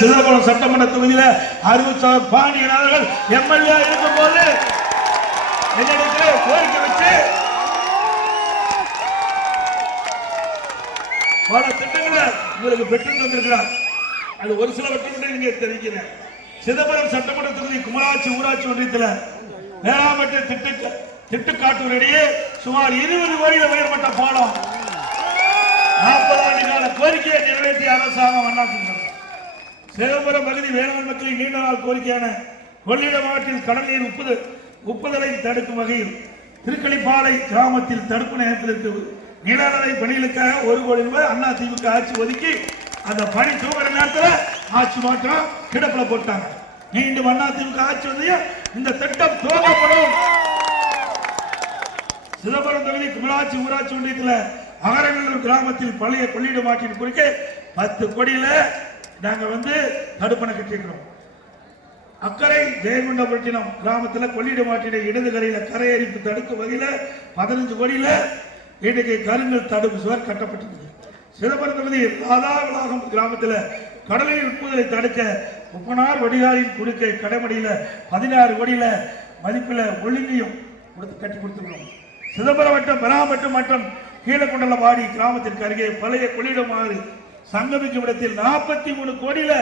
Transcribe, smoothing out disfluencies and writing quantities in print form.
சிதம்பரம் சட்டமன்ற தொகுதியில அறிவுசார் பாண்டியன் அவர்கள் எம்எல்ஏ இருக்கும் போது என்னிடத்திலே கோரிக்கை வச்சு பல திட்டங்களை உங்களுக்கு பெற்று தந்திருக்கிறார். அது ஒரு சில மட்டும் நீங்க தெரிவிக்கிறேன். சிதம்பரம் சட்டமன்ற தொகுதி குமராட்சி ஊராட்சி ஒன்றியத்தில் வேளாண்மை திட்டுக்காட்டூரிடையே சுமார் 20 கோடியில் உயர்மட்ட பாலம் 40 ஆண்டு கால கோரிக்கையை நிறைவேற்றிய அரசாங்கம் அண்ணாதிமுக. சிதம்பரம் பகுதி வேளாண் மக்களின் நீண்ட நாள் கோரிக்கையான கொள்ளிடம் ஆற்றில் கடல் நீர் உப்புதலை தடுக்கும் வகையில் திருக்களிப்பாலை கிராமத்தில் தடுப்பு நிலையத்திற்கு நிலநடை பணிகளுக்காக 1 கோடி ரூபாய் அதிமுக ஆட்சி ஒதுக்கி அந்த பணி துவங்குற நேரத்தில் ஆட்சி மாற்றம் கிடப்பில போட்டாங்க. மீண்டும் அதிமுக ஆட்சி வந்து இந்த திட்டம் துவங்கப்படும். சிதம்பரம் தொகுதி குமராட்சி ஊராட்சி ஒன்றியத்தில் அகரநல்லூர் கிராமத்தில் பழைய கொள்ளிடம் ஆற்றின் குறுக்கே 10 கோடியில நாங்க தடுப்பணை கட்டிருக்கிறோம். அக்கறை ஜெயகுண்டபட்டினம் கிராமத்தில் கொள்ளிடம் ஆற்றின இடது கரையில கரையரிப்பு தடுக்கும் வகையில 15 கோடியில இன்றைக்கு கருங்கல் தடுப்பு சுவர் கட்டப்பட்டிருக்கு. சிதம்பரம் தொகுதி ராதாவிளாகம் கிராமத்தில் கடலில் உட்புதலை தடுக்க உப்பனார் வடிகாலின் குறுக்கே கடைமடியில் 16 கோடியில மதிப்பில் ஒழுங்கையும் கட்டி கொடுத்துருக்கோம். சிதம்பரம் வட்டம் பெராம்பட்டு மற்றும் கீழக்குண்டலவாடி கிராமத்திற்கு அருகே பழைய கொள்ளிடம் ஆறு சங்கமிக்கும் இடத்தில் 43 கோடியில